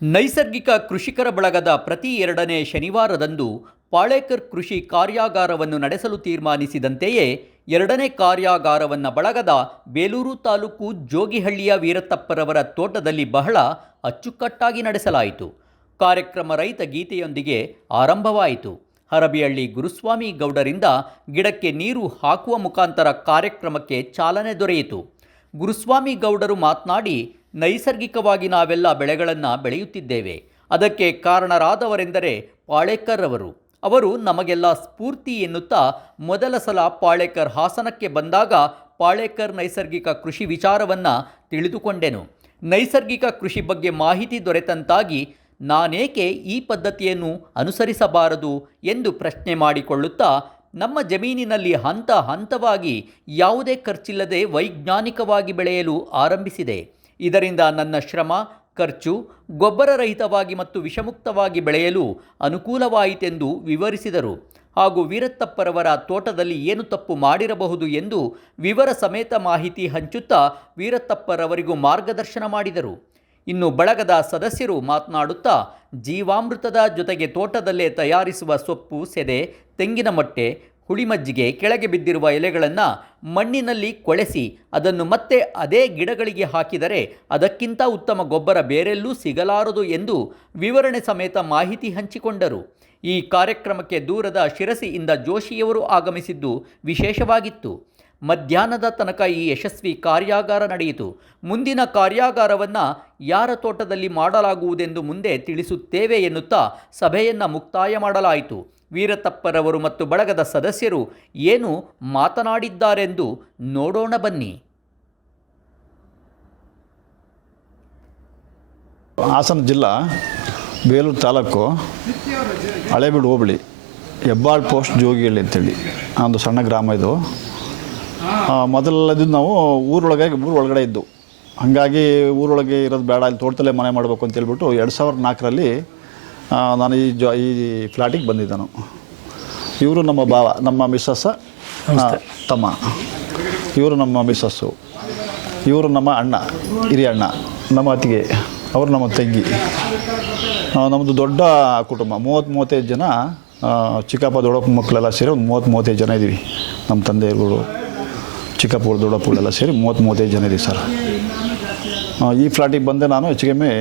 ನೈಸರ್ಗಿಕ ಕೃಷಿಕರ ಬಳಗದ ಪ್ರತಿ 2ನೇ ಶನಿವಾರದಂದು ಪಾಳೇಕರ್ ಕೃಷಿ ಕಾರ್ಯಾಗಾರವನ್ನು ನಡೆಸಲು ತೀರ್ಮಾನಿಸಿದಂತೆಯೇ 2ನೇ ಕಾರ್ಯಾಗಾರವನ್ನು ಬಳಗದ ಬೇಲೂರು ತಾಲೂಕು ಜೋಗಿಹಳ್ಳಿಯ ವೀರತ್ತಪ್ಪರವರ ತೋಟದಲ್ಲಿ ಬಹಳ ಅಚ್ಚುಕಟ್ಟಾಗಿ ನಡೆಸಲಾಯಿತು. ಕಾರ್ಯಕ್ರಮ ರೈತ ಗೀತೆಯೊಂದಿಗೆ ಆರಂಭವಾಯಿತು. ಹರಬಿಹಳ್ಳಿ ಗುರುಸ್ವಾಮಿ ಗೌಡರಿಂದ ಗಿಡಕ್ಕೆ ನೀರು ಹಾಕುವ ಮುಖಾಂತರ ಕಾರ್ಯಕ್ರಮಕ್ಕೆ ಚಾಲನೆ ದೊರೆಯಿತು. ಗುರುಸ್ವಾಮಿ ಗೌಡರು ಮಾತನಾಡಿ, ನೈಸರ್ಗಿಕವಾಗಿ ನಾವೆಲ್ಲ ಬೆಳೆಗಳನ್ನು ಬೆಳೆಯುತ್ತಿದ್ದೇವೆ. ಅದಕ್ಕೆ ಕಾರಣರಾದವರೆಂದರೆ ಪಾಳೇಕರ್ ಅವರು ನಮಗೆಲ್ಲ ಸ್ಫೂರ್ತಿ ಎನ್ನುತ್ತಾ ಮೊದಲ ಸಲ ಪಾಳೇಕರ್ ಹಾಸನಕ್ಕೆ ಬಂದಾಗ ಪಾಳೇಕರ್ ನೈಸರ್ಗಿಕ ಕೃಷಿ ವಿಚಾರವನ್ನು ತಿಳಿದುಕೊಂಡೆನು. ನೈಸರ್ಗಿಕ ಕೃಷಿ ಬಗ್ಗೆ ಮಾಹಿತಿ ದೊರೆತಂತಾಗಿ ನಾನೇಕೆ ಈ ಪದ್ಧತಿಯನ್ನು ಅನುಸರಿಸಬಾರದು ಎಂದು ಪ್ರಶ್ನೆ ಮಾಡಿಕೊಳ್ಳುತ್ತಾ ನಮ್ಮ ಜಮೀನಿನಲ್ಲಿ ಹಂತ ಹಂತವಾಗಿ ಯಾವುದೇ ಖರ್ಚಿಲ್ಲದೆ ವೈಜ್ಞಾನಿಕವಾಗಿ ಬೆಳೆಯಲು ಆರಂಭಿಸಿದೆ. ಇದರಿಂದ ನನ್ನ ಶ್ರಮ, ಖರ್ಚು ಗೊಬ್ಬರರಹಿತವಾಗಿ ಮತ್ತು ವಿಷಮುಕ್ತವಾಗಿ ಬೆಳೆಯಲು ಅನುಕೂಲವಾಯಿತೆಂದು ವಿವರಿಸಿದರು. ಹಾಗೂ ವೀರತ್ತಪ್ಪರವರ ತೋಟದಲ್ಲಿ ಏನು ತಪ್ಪು ಮಾಡಿರಬಹುದು ಎಂದು ವಿವರ ಸಮೇತ ಮಾಹಿತಿ ಹಂಚುತ್ತಾ ವೀರತ್ತಪ್ಪರವರಿಗೂ ಮಾರ್ಗದರ್ಶನ ಮಾಡಿದರು. ಇನ್ನು ಬಳಗದ ಸದಸ್ಯರು ಮಾತನಾಡುತ್ತಾ, ಜೀವಾಮೃತದ ಜೊತೆಗೆ ತೋಟದಲ್ಲೇ ತಯಾರಿಸುವ ಸೊಪ್ಪು, ಸೆದೆ, ತೆಂಗಿನ ಮೊಟ್ಟೆ, ಹುಳಿಮಜ್ಜಿಗೆ, ಕೆಳಗೆ ಬಿದ್ದಿರುವ ಎಲೆಗಳನ್ನು ಮಣ್ಣಿನಲ್ಲಿ ಕೊಳೆಸಿ ಅದನ್ನು ಮತ್ತೆ ಅದೇ ಗಿಡಗಳಿಗೆ ಹಾಕಿದರೆ ಅದಕ್ಕಿಂತ ಉತ್ತಮ ಗೊಬ್ಬರ ಬೇರೆಲ್ಲೂ ಸಿಗಲಾರದು ಎಂದು ವಿವರಣೆ ಸಮೇತ ಮಾಹಿತಿ ಹಂಚಿಕೊಂಡರು. ಈ ಕಾರ್ಯಕ್ರಮಕ್ಕೆ ದೂರದ ಶಿರಸಿಯಿಂದ ಜೋಶಿಯವರು ಆಗಮಿಸಿದ್ದು ವಿಶೇಷವಾಗಿತ್ತು. ಮಧ್ಯಾಹ್ನದ ತನಕ ಈ ಯಶಸ್ವಿ ಕಾರ್ಯಾಗಾರ ನಡೆಯಿತು. ಮುಂದಿನ ಕಾರ್ಯಾಗಾರವನ್ನು ಯಾರ ತೋಟದಲ್ಲಿ ಮಾಡಲಾಗುವುದೆಂದು ಮುಂದೆ ತಿಳಿಸುತ್ತೇವೆ ಎನ್ನುತ್ತಾ ಸಭೆಯನ್ನು ಮುಕ್ತಾಯ ಮಾಡಲಾಯಿತು. ವೀರತ್ತಪ್ಪರವರು ಮತ್ತು ಬಳಗದ ಸದಸ್ಯರು ಏನು ಮಾತನಾಡಿದ್ದಾರೆಂದು ನೋಡೋಣ ಬನ್ನಿ. ಹಾಸನ ಜಿಲ್ಲಾ ಬೇಲೂರು ತಾಲೂಕು ಹಳೇಬೀಡು ಹೋಬಳಿ ಹೆಬ್ಬಾಳ್ ಪೋಸ್ಟ್ ಜೋಗಿಹಳ್ಳಿ ಅಂತೇಳಿ ಒಂದು ಸಣ್ಣ ಗ್ರಾಮ ಇದು. ಮೊದಲನೇದು ನಾವು ಊರೊಳಗಡೆ ಇದ್ದು, ಹಾಗಾಗಿ ಊರೊಳಗೆ ಇರೋದು ಬೇಡ, ಇಲ್ಲಿ ತೋಟದಲ್ಲೇ ಮನೆ ಮಾಡಬೇಕು ಅಂತೇಳ್ಬಿಟ್ಟು 2004ರಲ್ಲಿ ನಾನು ಈ ಫ್ಲ್ಯಾಟಿಗೆ ಬಂದಿದ್ದನು. ಇವರು ನಮ್ಮ ಭಾವ, ನಮ್ಮ ಮಿಸ್ಸಸ್ ತಮ್ಮ, ಇವರು ನಮ್ಮ ಮಿಸ್ಸಸ್ಸು, ಇವರು ನಮ್ಮ ಅಣ್ಣ, ಹಿರಿಯ ಅಣ್ಣ, ನಮ್ಮ ಅತ್ತಿಗೆ, ಅವರು ನಮ್ಮ ತಂಗಿ. ನಮ್ಮದು ದೊಡ್ಡ ಕುಟುಂಬ, 30-35 ಜನ. ಚಿಕ್ಕಪ್ಪ ದೊಡ್ಡಪ್ಪ ಮಕ್ಕಳೆಲ್ಲ ಸೇರಿ ಒಂದು 30-35 ಜನ ಇದ್ದೀವಿ. ನಮ್ಮ ತಂದೆಯವರು, ಚಿಕ್ಕಪ್ಪಗಳು, ದೊಡ್ಡಪ್ಪಗಳೆಲ್ಲ ಸೇರಿ 30-35 ಜನ ಇದ್ದೀವಿ ಸರ್. ಈ ಫ್ಲ್ಯಾಟಿಗೆ ಬಂದೆ ನಾನು ಹೆಚ್ಚು ಕಮ್ಮಿ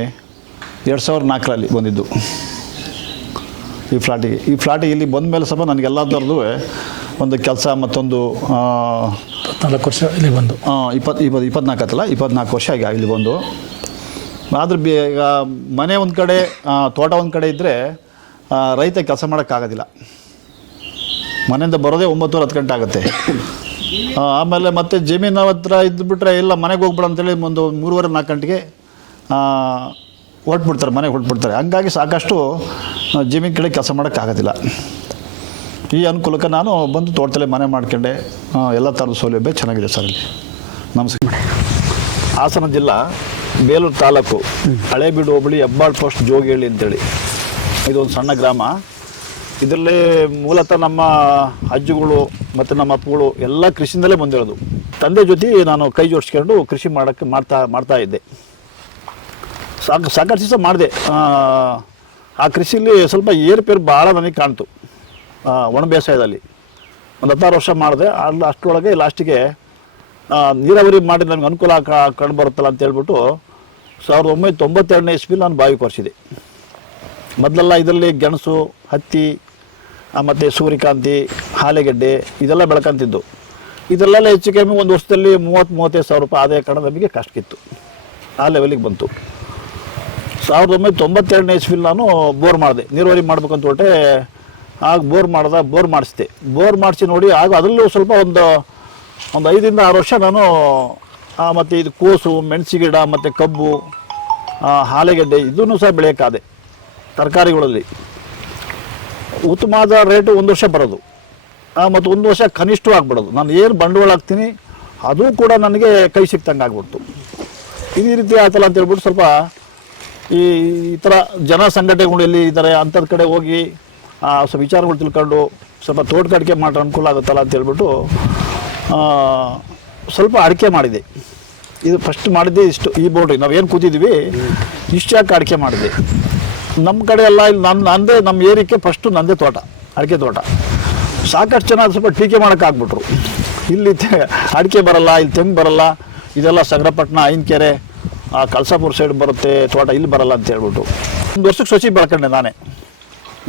2004ರಲ್ಲಿ ಬಂದಿದ್ದು ಈ ಫ್ಲ್ಯಾಟಿಗೆ. ಇಲ್ಲಿ ಬಂದ ಮೇಲೆ ಸ್ವಲ್ಪ ನನಗೆಲ್ಲ ಥರದ್ದು ಒಂದು ಕೆಲಸ, ಮತ್ತೊಂದು 4 ವರ್ಷ ಇಲ್ಲಿ ಬಂದು 24 ವರ್ಷ ಈಗ ಇಲ್ಲಿ ಬಂದು. ಆದರೆ ಈಗ ಮನೆ ಒಂದು ಕಡೆ, ತೋಟ ಒಂದು ಕಡೆ ಇದ್ದರೆ ರೈತ ಕೆಲಸ ಮಾಡೋಕ್ಕಾಗೋದಿಲ್ಲ. ಮನೆಯಿಂದ ಬರೋದೇ 9-10 ಗಂಟೆ ಆಗುತ್ತೆ. ಆಮೇಲೆ ಮತ್ತೆ ಜಮೀನು ಹತ್ರ ಇದ್ದುಬಿಟ್ರೆ ಇಲ್ಲ ಮನೆಗೆ ಹೋಗ್ಬಿಡ ಅಂತೇಳಿ ಒಂದು 3-4 ಗಂಟೆಗೆ ಮನೆಗೆ ಹೊರಟ್ಬಿಡ್ತಾರೆ. ಹಂಗಾಗಿ ಸಾಕಷ್ಟು ಜಮೀನು ಕಡೆ ಕೆಲಸ ಮಾಡೋಕ್ಕಾಗೋದಿಲ್ಲ. ಈ ಅನುಕೂಲಕ್ಕೆ ನಾನು ಬಂದು ತೋಟದಲ್ಲೇ ಮನೆ ಮಾಡ್ಕೊಂಡೆ. ಎಲ್ಲ ಥರದ ಸೌಲಭ್ಯ ಚೆನ್ನಾಗಿದೆ ಸರ್ ಇಲ್ಲಿ. ನಮಸ್ಕಾರ. ಹಾಸನ ಜಿಲ್ಲಾ ಬೇಲೂರು ತಾಲೂಕು ಹಳೇಬೀಡು ಹೋಬಳಿ ಹೆಬ್ಬಾಳ್ ಪೋಸ್ಟ್ ಜೋಗಿಹಳ್ಳಿ ಅಂತೇಳಿ ಇದೊಂದು ಸಣ್ಣ ಗ್ರಾಮ. ಇದರಲ್ಲಿ ಮೂಲತಃ ನಮ್ಮ ಅಜ್ಜಿಗಳು ಮತ್ತು ನಮ್ಮ ಅಪ್ಪಗಳು ಎಲ್ಲ ಕೃಷಿಯಿಂದಲೇ ಬಂದಿರೋದು. ತಂದೆ ಜೊತೆ ನಾನು ಕೈ ಜೋಡಿಸ್ಕೊಂಡು ಕೃಷಿ ಮಾಡ್ತಾ ಇದ್ದೆ. ಸಾಕಷ್ಟು ದಿವಸ ಮಾಡಿದೆ. ಆ ಕೃಷಿಯಲ್ಲಿ ಸ್ವಲ್ಪ ಏರುಪೇರು ಭಾಳ ನನಗೆ ಕಾಣ್ತು. ಒಣ ಬೇಸಾಯದಲ್ಲಿ ಒಂದು 16 ವರ್ಷ ಮಾಡಿದೆ. ಅಷ್ಟರೊಳಗೆ ಲಾಸ್ಟಿಗೆ ನೀರಾವರಿ ಮಾಡಿ ನನಗೆ ಅನುಕೂಲ ಕಂಡು ಬರುತ್ತಲ್ಲ ಅಂತ ಹೇಳ್ಬಿಟ್ಟು 1992ನೇ ಇಸ್ವಿಲಿ ನಾನು ಬಾವಿ ಕೊರೆಸಿದೆ. ಮೊದಲೆಲ್ಲ ಇದರಲ್ಲಿ ಗೆಣಸು, ಹತ್ತಿ, ಮತ್ತು ಸೂರ್ಯಕಾಂತಿ, ಆಲೂಗಡ್ಡೆ ಇದೆಲ್ಲ ಬೆಳ್ಕೊಂತಿದ್ದು. ಇದರಲ್ಲೆಲ್ಲ ಹೆಚ್ಚು ಕಮ್ಮಿ ಒಂದು ವರ್ಷದಲ್ಲಿ 30-35 ಸಾವಿರ ರೂಪಾಯಿ ಆದಾಯ ಕಾರಣ ನಮಗೆ ಕಷ್ಟಕ್ಕಿತ್ತು. ಆ ಲೆವೆಲಿಗೆ ಬಂತು. 1992ನೇ ಇಸ್ವಿಲಿ ನಾನು ಬೋರ್ ಮಾಡಿದೆ. ನೀರಾವರಿ ಮಾಡ್ಬೇಕಂತ ಹೊರಟೆ. ಆಗ ಬೋರ್ ಮಾಡಿಸಿದೆ. ಬೋರ್ ಮಾಡಿಸಿ ನೋಡಿ, ಆಗ ಅದರಲ್ಲೂ ಸ್ವಲ್ಪ ಒಂದು 5-6 ವರ್ಷ ನಾನು ಮತ್ತು ಇದು ಕೋಸು, ಮೆಣಸಿ ಗಿಡ ಮತ್ತು ಕಬ್ಬು, ಆಲೂಗಡ್ಡೆ ಇದನ್ನು ಸಹ ಬೆಳೆಯೋಕ್ಕಾದೆ. ತರಕಾರಿಗಳಲ್ಲಿ ಉತ್ತಮವಾದ ರೇಟು 1 ವರ್ಷ ಬರೋದು, ಮತ್ತು 1 ವರ್ಷ ಕನಿಷ್ಠ ಆಗ್ಬಿಡೋದು. ನಾನು ಏನು ಬಂಡವಾಳ ಹಾಕ್ತೀನಿ ಅದು ಕೂಡ ನನಗೆ ಕೈ ಸಿಕ್ತಂಗೆ ಆಗ್ಬಿಡ್ತು. ಈ ರೀತಿ ಆಯ್ತಲ್ಲ ಅಂತ ಹೇಳ್ಬಿಟ್ಟು ಸ್ವಲ್ಪ ಈ ಥರ ಜನ ಸಂಘಟನೆಗಳು ಎಲ್ಲಿ ಇದ್ದಾರೆ ಅಂಥದ್ದು ಕಡೆ ಹೋಗಿ ಸ್ವಲ್ಪ ವಿಚಾರಗಳು ತಿಳ್ಕೊಂಡು ಸ್ವಲ್ಪ ತೋಟಗಾರಿಕೆ ಮಾಡೋ ಅನುಕೂಲ ಆಗುತ್ತಲ್ಲ ಅಂತ ಹೇಳ್ಬಿಟ್ಟು ಸ್ವಲ್ಪ ಅಡಿಕೆ ಮಾಡಿದೆ. ಇದು ಫಸ್ಟ್ ಮಾಡಿದ್ದೆ ಇಷ್ಟು, ಈ ಬೋರ್ಡ್ರಿ ನಾವೇನು ಕೂತಿದ್ವಿ ಇಷ್ಟು ಯಾಕೆ ಅಡಿಕೆ ಮಾಡಿದೆ. ನಮ್ಮ ಕಡೆ ಎಲ್ಲ ಇಲ್ಲಿ ನಂದೇ ನಮ್ಮ ಏರಿಕೆ ಫಸ್ಟು ನಂದೇ ತೋಟ, ಅಡಿಕೆ ತೋಟ. ಸಾಕಷ್ಟು ಜನ ಸ್ವಲ್ಪ ಟೀಕೆ ಮಾಡೋಕ್ಕಾಗ್ಬಿಟ್ರು, ಇಲ್ಲಿ ಅಡಿಕೆ ಬರಲ್ಲ, ಇಲ್ಲಿ ತೆಂಗು ಬರಲ್ಲ, ಇದೆಲ್ಲ ಸಂಗ್ರಪಟ್ಟಣ, ಐನಕೆರೆ, ಕಳಸಾಪುರ ಸೈಡ್ ಬರುತ್ತೆ ತೋಟ, ಇಲ್ಲಿ ಬರಲ್ಲ ಅಂತ ಹೇಳ್ಬಿಟ್ಟು 1 ವರ್ಷಕ್ಕೆ ಸಸಿ ಬೆಳ್ಕೊಂಡೆ ನಾನೇ.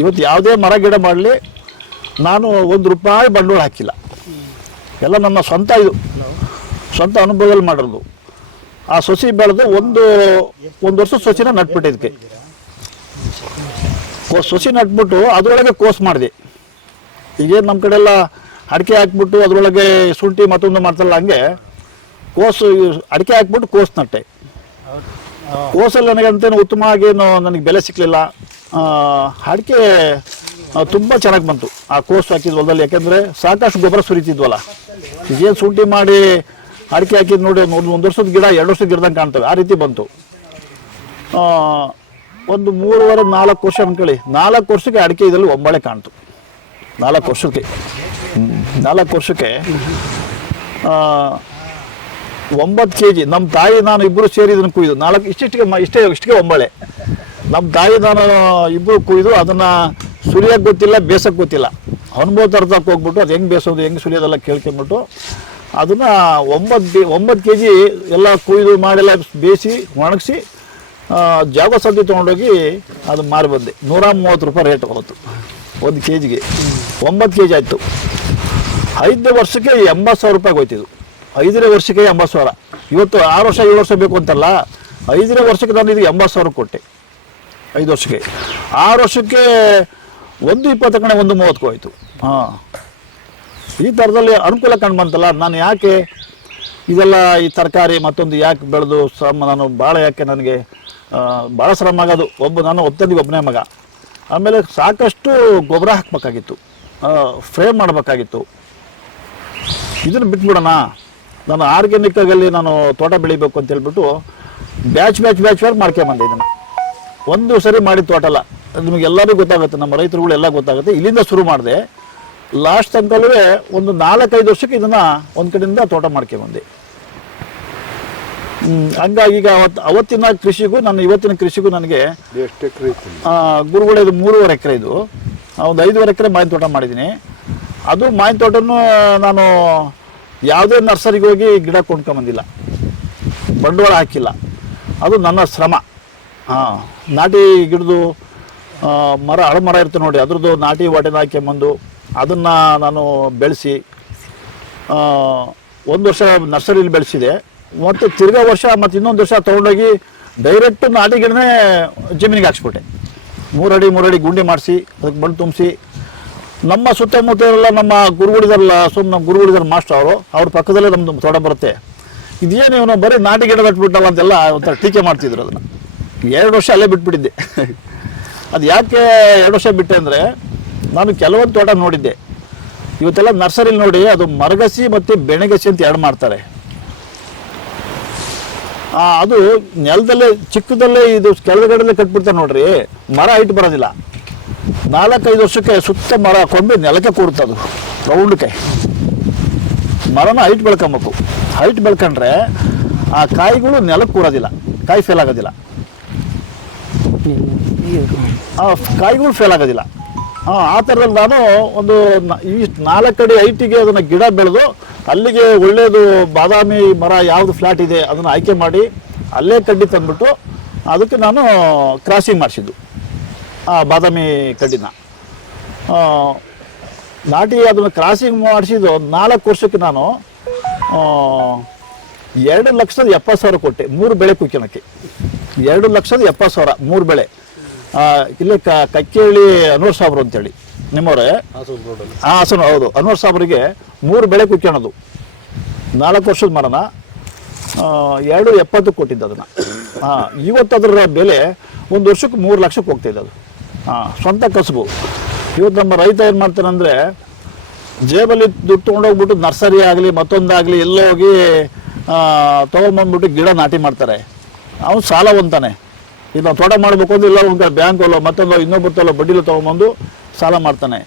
ಇವತ್ತು ಯಾವುದೇ ಮರ ಗಿಡ ಮಾಡಲಿ ನಾನು ₹1 ಬಂಡವಾಳ ಹಾಕಿಲ್ಲ, ಎಲ್ಲ ನನ್ನ ಸ್ವಂತ, ಇದು ಸ್ವಂತ ಅನುಭವದಲ್ಲಿ ಮಾಡಿರೋದು. ಆ ಸಸಿ ಬೆಳೆದು ಒಂದು ವರ್ಷದ ಸಸಿನ ನಟ್ಬಿಟ್ಟಿದ್ದಕ್ಕೆ ಸಸಿ ನಟ್ಬಿಟ್ಟು ಅದರೊಳಗೆ ಕೋಸ್ ಮಾಡಿದೆ. ಈಗೇನು ನಮ್ಮ ಕಡೆ ಎಲ್ಲ ಅಡಿಕೆ ಹಾಕ್ಬಿಟ್ಟು ಅದರೊಳಗೆ ಶುಂಠಿ ಮತ್ತೊಂದು ಮಾಡ್ತಾರಲ್ಲ, ಹಂಗೆ ಕೋಸು ಅಡಿಕೆ ಹಾಕ್ಬಿಟ್ಟು ಕೋಸ್ ನಟ್ಟೆ. ಕೋಸಲ್ಲಿ ನನಗಂತೇನು ಉತ್ತಮವಾಗೇನು ನನಗೆ ಬೆಲೆ ಸಿಕ್ಕಲಿಲ್ಲ. ಅಡಿಕೆ ತುಂಬ ಚೆನ್ನಾಗಿ ಬಂತು ಆ ಕೋಸು ಹಾಕಿದ ಹೊಲದಲ್ಲಿ, ಯಾಕೆಂದರೆ ಸಾಕಷ್ಟು ಗೊಬ್ಬರ ಸುರಿತಿದ್ವಲ್ಲ. ಈಗೇನು ಶುಂಠಿ ಮಾಡಿ ಅಡಿಕೆ ಹಾಕಿದ್ದು ನೋಡಿ 1 ವರ್ಷದ ಗಿಡ 2 ವರ್ಷದ ಗಿಡದಂಗೆ ಕಾಣ್ತವೆ, ಆ ರೀತಿ ಬಂತು. ಒಂದು 3.5-4 ವರ್ಷ ಅನ್ಕೊಳ್ಳಿ, 4 ವರ್ಷಕ್ಕೆ ಅಡಿಕೆ ಇದರಲ್ಲಿ ಒಂಬಳೆ ಕಾಣ್ತು. 4 ವರ್ಷಕ್ಕೆ 9 kg. ನಮ್ಮ ತಾಯಿ ನಾನು ಇಬ್ಬರು ಸೇರಿ ಇದನ್ನು ಕುಯ್ದು ಇಷ್ಟೇ ಒಂಬಳೆ. ನಮ್ಮ ತಾಯಿ ನಾನು ಇಬ್ಬರು ಕುಯ್ದು ಅದನ್ನು ಸುರಿಯೋಕ್ಕೆ ಗೊತ್ತಿಲ್ಲ, ಬೇಸಕ್ಕೆ ಗೊತ್ತಿಲ್ಲ. ಅನುಭವ ತರದಕ್ಕೆ ಹೋಗ್ಬಿಟ್ಟು ಅದು ಹೆಂಗೆ ಬೇಸೋದು ಹೆಂಗೆ ಸುರಿಯೋದೆಲ್ಲ ಕೇಳ್ಕೊಂಬಿಟ್ಟು ಅದನ್ನು 9 kg ಎಲ್ಲ ಕುಯ್ದು ಮಾಡೆಲ್ಲ ಬೇಯಿಸಿ ಒಣಗಿಸಿ ಜಾಗ ಸಂತೆ ತೊಗೊಂಡೋಗಿ ಅದು ಮಾರಿ ಬಂದೆ. ₹130 ರೇಟ್ ಹೋಗುತ್ತೆ 1 kgಗೆ. 9 kg ಆಯಿತು. 5ನೇ ವರ್ಷಕ್ಕೆ ₹80,000 ಹೋಯ್ತಿದ್ದು. 5ನೇ ವರ್ಷಕ್ಕೆ 80,000. ಇವತ್ತು 6 ವರ್ಷ 7 ವರ್ಷ ಬೇಕು ಅಂತಲ್ಲ, 5ನೇ ವರ್ಷಕ್ಕೆ ನಾನು ಇದು 80,000 ಕೊಟ್ಟೆ. 5 ವರ್ಷಕ್ಕೆ. 6 ವರ್ಷಕ್ಕೆ 1.20 ಕಣೆ 1.30 ಹೋಯ್ತು. ಈ ಥರದಲ್ಲಿ ಅನುಕೂಲ ಕಂಡು ಬಂತಲ್ಲ. ನಾನು ಯಾಕೆ ಇದೆಲ್ಲ ಈ ತರಕಾರಿ ಮತ್ತೊಂದು ಯಾಕೆ ಬೆಳೆದು ನಾನು ಭಾಳ ಯಾಕೆ ನನಗೆ ಭಾಳ ಶ್ರಮ ಆಗೋದು. ನಾನು ಒಬ್ಬನೇ ಮಗ. ಆಮೇಲೆ ಸಾಕಷ್ಟು ಗೊಬ್ಬರ ಹಾಕಬೇಕಾಗಿತ್ತು, ಫ್ರೇಮ್ ಮಾಡಬೇಕಾಗಿತ್ತು. ಇದನ್ನು ಬಿಟ್ಬಿಡೋಣ, ನಾನು ಆರ್ಗ್ಯಾನಿಕ್ಕಾಗಲ್ಲಿ ನಾನು ತೋಟ ಬೆಳಿಬೇಕು ಅಂತ ಹೇಳ್ಬಿಟ್ಟು ಬ್ಯಾಚ್ ಮಾಡ್ಕೊಂಬಂದೆ. ಇದನ್ನು ಒಂದು ಸರಿ ಮಾಡಿದ ತೋಟ ಅಲ್ಲ, ನಿಮಗೆಲ್ಲರಿಗೂ ಗೊತ್ತಾಗುತ್ತೆ, ನಮ್ಮ ರೈತರುಗಳು ಎಲ್ಲ ಗೊತ್ತಾಗುತ್ತೆ. ಇಲ್ಲಿಂದ ಶುರು ಮಾಡಿದೆ, ಲಾಸ್ಟ್ ತನಕಲ್ಲೂ ಒಂದು 4-5 ವರ್ಷಕ್ಕೆ ಇದನ್ನು ಒಂದು ಕಡೆಯಿಂದ ತೋಟ ಮಾಡ್ಕೊಂಬಂದೆ. ಹಂಗಾಗಿ ಈಗ ಅವತ್ತಿನ ಕೃಷಿಗೂ ಇವತ್ತಿನ ಕೃಷಿಗೂ ನನಗೆ ಗುರುಗಳ ಇದು 3.5 ಎಕರೆ, ಇದು ಒಂದು 5.5 ಎಕರೆ ಮಾವಿನ ತೋಟ ಮಾಡಿದ್ದೀನಿ. ಅದು ಮಾವಿನ ತೋಟನೂ ನಾನು ಯಾವುದೇ ನರ್ಸರಿಗೆ ಹೋಗಿ ಗಿಡ ಕೊಂಡ್ಕೊಂಬಂದಿಲ್ಲ, ಬಂಡವಾಳ ಹಾಕಿಲ್ಲ. ಅದು ನನ್ನ ಶ್ರಮ. ನಾಟಿ ಗಿಡದು ಹಳಮರ ಇರ್ತದೆ ನೋಡಿ, ಅದ್ರದ್ದು ನಾಟಿ ವಾಟೆನ ಹಾಕ್ಕೊಂಬಂದು ಅದನ್ನು ನಾನು ಬೆಳೆಸಿ 1 ವರ್ಷ ನರ್ಸರಿಲಿ ಬೆಳೆಸಿದೆ. ಮತ್ತು ತಿರ್ಗಾ ವರ್ಷ ಮತ್ತು ಇನ್ನೊಂದು ವರ್ಷ ತೊಗೊಂಡೋಗಿ ಡೈರೆಕ್ಟ್ ನಾಟಿ ಗಿಡನೇ ಜಮೀನಿಗೆ ಹಾಕ್ಸ್ಬಿಟ್ಟೆ. 3 ಅಡಿ ಗುಂಡಿ ಮಾಡಿಸಿ ಅದಕ್ಕೆ ಮಣ್ಣು ತುಂಬಿಸಿ. ನಮ್ಮ ಸುತ್ತಮುತ್ತ ಎಲ್ಲ ನಮ್ಮ ಗುರುಗಳಿದಾರಲ್ಲ, ನಮ್ಮ ಗುರುಗಳಿದಾರ ಮಾಸ್ಟರ್ ಅವ್ರ ಪಕ್ಕದಲ್ಲೇ ನಮ್ಮದು ತೋಟ ಬರುತ್ತೆ. ಇದೇನು ಇವನು ಬರೀ ನಾಟಿ ಗಿಡ ನಟ್ಬಿಟ್ಟಲ್ಲ ಅಂತೆಲ್ಲ ಒಂಥರ ಟೀಕೆ ಮಾಡ್ತಿದ್ರು. ಅದನ್ನು 2 ವರ್ಷ ಅಲ್ಲೇ ಬಿಟ್ಬಿಟ್ಟಿದ್ದೆ. ಅದು ಯಾಕೆ 2 ವರ್ಷ ಬಿಟ್ಟೆ ಅಂದರೆ, ನಾನು ಕೆಲವೊಂದು ತೋಟ ನೋಡಿದ್ದೆ. ಇವತ್ತೆಲ್ಲ ನರ್ಸರಿಲಿ ನೋಡಿ, ಅದು ಮರಗಸಿ ಮತ್ತು ಬೆಣಗಸಿ ಅಂತ 2 ಮಾಡ್ತಾರೆ. ಅದು ನೆಲದಲ್ಲೇ ಚಿಕ್ಕದಲ್ಲೇ ಇದು ಕೆಳಗಡೆ ಕಟ್ಬಿಡ್ತಾರೆ ನೋಡ್ರಿ, ಮರ ಹೈಟ್ ಬರೋದಿಲ್ಲ. 4-5 ವರ್ಷಕ್ಕೆ ಸುತ್ತ ಮರ ಕೊಂಬೆ ನೆಲಕ್ಕೆ ಕೂಡುತ್ತೆ. ಅದು ರೌಂಡ್ಗೆ ಮರನ ಹೈಟ್ ಬೆಳ್ಕೊಬೇಕು. ಹೈಟ್ ಬೆಳ್ಕೊಂಡ್ರೆ ಆ ಕಾಯಿಗಳು ನೆಲಕ್ಕೆ ಕೂರೋದಿಲ್ಲ, ಕಾಯಿ ಫೇಲ್ ಆಗೋದಿಲ್ಲ, ಕಾಯಿಗಳು ಫೇಲ್ ಆಗೋದಿಲ್ಲ. ಆ ಥರದಲ್ಲಿ ನಾನು ಒಂದು ಈ 4 ಅಡಿ ಹೈಟಿಗೆ ಅದನ್ನು ಗಿಡ ಬೆಳೆದು ಅಲ್ಲಿಗೆ ಒಳ್ಳೆಯದು ಬಾದಾಮಿ ಮರ ಯಾವುದು ಫ್ಲಾಟ್ ಇದೆ ಅದನ್ನು ಆಯ್ಕೆ ಮಾಡಿ ಅಲ್ಲೇ ಕಡ್ಡಿ ತಂದುಬಿಟ್ಟು ಅದಕ್ಕೆ ನಾನು ಕ್ರಾಸಿಂಗ್ ಮಾಡಿಸಿದ್ದು. ಆ ಬಾದಾಮಿ ಕಡ್ಡಿನ ನಾಟಿ ಅದನ್ನು ಕ್ರಾಸಿಂಗ್ ಮಾಡಿಸಿದ್ದು 4 ವರ್ಷಕ್ಕೆ ನಾನು 2,70,000 ಕೊಟ್ಟೆ 3 ಬೆಳೆ ಕುಯ್ಕೊಳಕ್ಕೆ. 2,70,000 3 ಬೆಳೆ. ಇಲ್ಲೇ ಕಕ್ಕೇಳಿ ಅನ್ವರ್ ಸಾಬ್ರು ಅಂತೇಳಿ ನಿಮ್ಮವರೇ, ಹಾಸನ, ಹೌದು, ಅನ್ವರ್ ಸಾಬ್ರಿಗೆ 3 ಬೆಳೆ ಕುಯ್ಕೊಳೋದು. 4 ವರ್ಷದ ಮರನ 2,70,000 ಕೊಟ್ಟಿದ್ದು ಅದನ್ನು. ಇವತ್ತು ಅದರ ಬೆಲೆ 1 ವರ್ಷಕ್ಕೆ 3 ಲಕ್ಷಕ್ಕೆ ಹೋಗ್ತಾಯಿದೆ. ಅದು ಸ್ವಂತ ಕಸಬು. ಇವತ್ತು ನಮ್ಮ ರೈತ ಏನು ಮಾಡ್ತಾನೆ ಅಂದರೆ, ಜೇಬಲ್ಲಿ ದುಡ್ಡು ತೊಗೊಂಡೋಗ್ಬಿಟ್ಟು ನರ್ಸರಿ ಆಗಲಿ ಮತ್ತೊಂದಾಗಲಿ ಎಲ್ಲೋ ಹೋಗಿ ತೊಗೊಂಬಂದ್ಬಿಟ್ಟು ಗಿಡ ನಾಟಿ ಮಾಡ್ತಾರೆ. ಅವನು ಸಾಲವಂತಾನೆ. ಈಗ ನಾವು ತೋಟ ಮಾಡಬೇಕು ಅಂದ್ರೆ ಇಲ್ಲ ಒಂದು ಬ್ಯಾಂಕಲ್ಲೋ ಮತ್ತೊಂದು ಇನ್ನೊಬ್ಬತ್ತಲ್ಲೋ ಬಡ್ಡಿಲೋ ತೊಗೊಂಬಂದು ಸಾಲ ಮಾಡ್ತಾನೆ.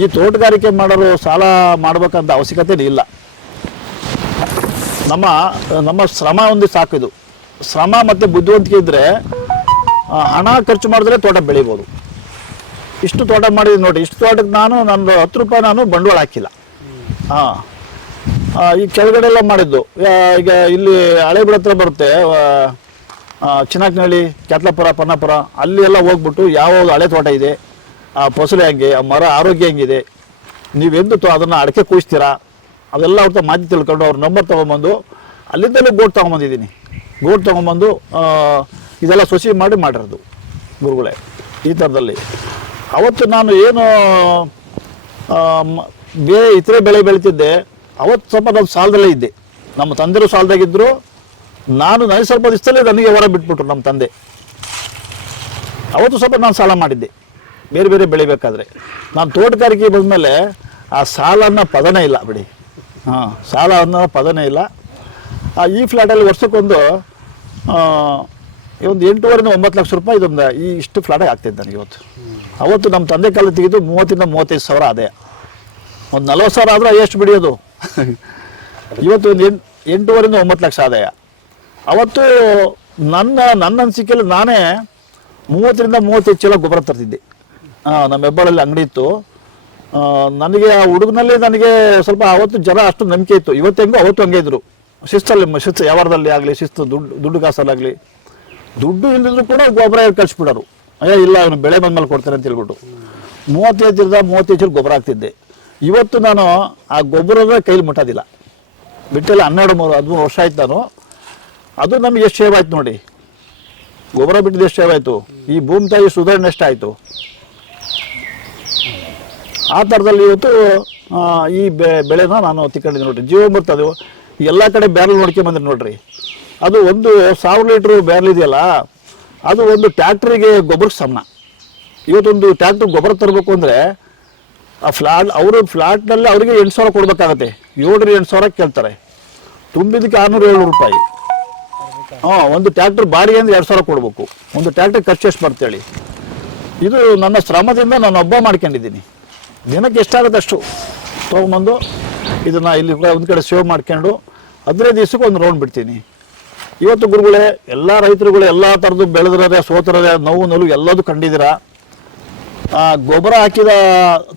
ಈ ತೋಟಗಾರಿಕೆ ಮಾಡೋರು ಸಾಲ ಮಾಡ್ಬೇಕಂತ ಅವಶ್ಯಕತೆ ಇಲ್ಲ. ನಮ್ಮ ನಮ್ಮ ಶ್ರಮ ಒಂದು ಸಾಕಿದು. ಶ್ರಮ ಮತ್ತು ಬುದ್ಧಿವಂತಿಕೆ ಇದ್ದರೆ ಹಣ ಖರ್ಚು ಮಾಡಿದ್ರೆ ತೋಟ ಬೆಳಿಬೋದು. ಇಷ್ಟು ತೋಟ ಮಾಡಿದ್ದೀನಿ ನೋಡಿ. ಇಷ್ಟು ತೋಟಕ್ಕೆ ನಂದು 10 ರೂಪಾಯಿ ನಾನು ಬಂಡವಾಳ ಹಾಕಿಲ್ಲ. ಈ ಕೆಳಗಡೆ ಎಲ್ಲ ಮಾಡಿದ್ದು. ಈಗ ಇಲ್ಲಿ ಹಳೇಬೀಡು ಹತ್ರ ಬರುತ್ತೆ, ಚಿನ್ನಕನಹಳ್ಳಿ, ಕ್ಯಾತ್ಲಾಪುರ, ಪನ್ನಾಪುರ, ಅಲ್ಲಿ ಎಲ್ಲ ಹೋಗ್ಬಿಟ್ಟು ಯಾವ ಹಳೆ ತೋಟ ಇದೆ, ಆ ಫಸಲು ಹೆಂಗೆ, ಆ ಮರ ಆರೋಗ್ಯ ಹೆಂಗಿದೆ, ನೀವೆಂದು ಅದನ್ನು ಅಡಕೆ ಕೂಯಿಸ್ತೀರಾ, ಅದೆಲ್ಲ ಅವ್ರ ಮಾಹಿತಿ ತಿಳ್ಕೊಂಡು ಅವ್ರ ನಂಬರ್ ತೊಗೊಂಬಂದು ಅಲ್ಲಿಂದಲೇ ಗೋಟ್ ತೊಗೊಂಬಂದಿದ್ದೀನಿ. ಗೋಟ್ ತೊಗೊಂಬಂದು ಇದೆಲ್ಲ ಸೊಸಿ ಮಾಡಿರೋದು ಗುರುಗಳೇ ಈ ಥರದಲ್ಲಿ. ಅವತ್ತು ನಾನು ಏನು ಇತರೆ ಬೆಳೆ ಬೆಳೀತಿದ್ದೆ, ಅವತ್ತು ಸ್ವಲ್ಪ ನಾನು ಸಾಲದಲ್ಲೇ ಇದ್ದೆ. ನಮ್ಮ ತಂದೆಯರು ಸಾಲದಾಗಿದ್ದರು. ನನಗೆ ಸ್ವಲ್ಪ ದಿವಸದಲ್ಲೇ ನನಗೆ ಹೊರ ಬಿಟ್ಬಿಟ್ರು ನಮ್ಮ ತಂದೆ. ಅವತ್ತು ಸ್ವಲ್ಪ ನಾನು ಸಾಲ ಮಾಡಿದ್ದೆ ಬೇರೆ ಬೇರೆ ಬೆಳಿಬೇಕಾದ್ರೆ. ನಾನು ತೋಟಗಾರಿಕೆ ಬಂದಮೇಲೆ ಆ ಸಾಲ ಅನ್ನೋ ಪದನೇ ಇಲ್ಲ ಬಿಡಿ. ಸಾಲ ಅನ್ನೋ ಪದನೇ ಇಲ್ಲ. ಈ ಫ್ಲ್ಯಾಟಲ್ಲಿ ವರ್ಷಕ್ಕೊಂದು ಒಂದು 8.5 ರಿಂದ 9 ಲಕ್ಷ ರೂಪಾಯಿ ಇಷ್ಟು ಫ್ಲ್ಯಾಟಾಗಿ ಆಗ್ತಿದ್ದೆ ನನಗೆ ಇವತ್ತು. ಅವತ್ತು ನಮ್ಮ ತಂದೆ ಕಾಲ ತೆಗೆದು 30 ರಿಂದ 35 ಸಾವಿರ ಆದಾಯ. ಒಂದು 40 ಸಾವಿರ ಆದರೆ ಎಷ್ಟು ಬಿಡಿಯೋದು. ಇವತ್ತು ಒಂದು 8.5 ರಿಂದ 9 ಲಕ್ಷ ಆದಾಯ. ಅವತ್ತು ನನ್ನ ಅನಿಸಿಕೆಯಲ್ಲಿ ನಾನೇ 30 ರಿಂದ 35 ಚೀಲ ಗೊಬ್ಬರ ತರ್ತಿದ್ದೆ. ನಮ್ಮ ಹೆಬ್ಬಾಳಲ್ಲಿ ಅಂಗಡಿ ಇತ್ತು. ನನಗೆ ಆ ಹುಡುಗನಲ್ಲಿ ನನಗೆ ಸ್ವಲ್ಪ ಅವತ್ತು ಜನ ಅಷ್ಟು ನಂಬಿಕೆ ಇತ್ತು. ಇವತ್ತು ಹೆಂಗೋ ಅವತ್ತು ಹಂಗೆ ಇದ್ರು. ಶಿಸ್ತು ವ್ಯವಹಾರದಲ್ಲಿ ಆಗಲಿ, ಶಿಸ್ತು ದುಡ್ಡು ಕಾಸಲ್ಲಾಗಲಿ. ದುಡ್ಡು ಇಲ್ಲದಿದ್ರು ಕೂಡ ಗೊಬ್ಬರ ಕಳಿಸ್ಬಿಡೋರು. ಇಲ್ಲ ಅವನು ಬೆಳೆ ಬಂದ್ಮೇಲೆ ಕೊಡ್ತಾರೆ ಅಂತ ಹೇಳ್ಬಿಟ್ಟು 35 ರಿಂದ 35 ಚೀಲ ಗೊಬ್ಬರ ಹಾಕ್ತಿದ್ದೆ. ಇವತ್ತು ನಾನು ಆ ಗೊಬ್ಬರದ ಕೈಲಿ ಮುಟ್ಟೋದಿಲ್ಲ. ಬಿಟ್ಟೆಲ್ಲ 12-13 ವರ್ಷ ಆಯ್ತು ನಾನು. ಅದು ನಮಗೆ ಎಷ್ಟು ಸೇವ್ ಆಯ್ತು ನೋಡಿ. ಗೊಬ್ಬರ ಬಿಟ್ಟಿದ್ದು ಎಷ್ಟು ಸೇವ್ ಆಯಿತು. ಈ ಭೂಮಿ ತಾಯಿ ಸುಧಾರಣೆ ಎಷ್ಟಾಯಿತು. ಆ ಥರದಲ್ಲಿ ಇವತ್ತು ಈ ಬೆಳೆನ ನಾನು ತಿಕ್ಕೊಂಡಿದ್ದೀನಿ ನೋಡ್ರಿ. ಜೀವಾಮೃತ ಅದು ಎಲ್ಲ ಕಡೆ ಬ್ಯಾರಲ್ ನೋಡ್ಕೊಂಬಂದ್ರೆ ನೋಡ್ರಿ. ಅದು 1,000 ಲೀಟ್ರ್ ಬ್ಯಾರಲ್ ಇದೆಯಲ್ಲ, ಅದು ಒಂದು ಟ್ಯಾಕ್ಟ್ರಿಗೆ ಗೊಬ್ಬರಕ್ಕೆ ಸಮ. ಇವತ್ತೊಂದು ಟ್ಯಾಕ್ಟ್ರ್ ಗೊಬ್ಬರ ತರಬೇಕು ಅಂದರೆ ಆ ಫ್ಲಾಟ್ನಲ್ಲಿ ಅವರಿಗೆ 8,000 ಕೊಡಬೇಕಾಗತ್ತೆ. 7,000-8,000 ಕೇಳ್ತಾರೆ. ತುಂಬಿದ್ದಕ್ಕೆ 600-700 ರೂಪಾಯಿ. ಒಂದು ಟ್ಯಾಕ್ಟ್ರ್ ಬಾಡಿಗೆ ಅಂದರೆ 2,000 ಕೊಡಬೇಕು. ಒಂದು ಟ್ಯಾಕ್ಟ್ರ್ ಖರ್ಚು ಎಷ್ಟು ಬರ್ತೇಳಿ. ಇದು ನನ್ನ ಶ್ರಮದಿಂದ ನಾನು ಒಬ್ಬ ಮಾಡ್ಕೊಂಡಿದ್ದೀನಿ. ದಿನಕ್ಕೆ ಎಷ್ಟಾಗುತ್ತೆ ಅಷ್ಟು ತೊಗೊಂಬಂದು ಇದನ್ನು ಇಲ್ಲಿ ಒಂದು ಕಡೆ ಸೇವ್ ಮಾಡ್ಕೊಂಡು 15 ದಿವಸಕ್ಕೆ ಒಂದು ರೌಂಡ್ ಬಿಡ್ತೀನಿ. ಇವತ್ತು ಗುರುಗಳೇ, ಎಲ್ಲ ರೈತರುಗಳು ಎಲ್ಲ ಥರದ್ದು ಬೆಳೆದ್ರೆ, ಸೋತರದೆ, ನೋವು ನಲು ಎಲ್ಲದೂ ಕಂಡಿದ್ದೀರಾ. ಗೊಬ್ಬರ ಹಾಕಿದ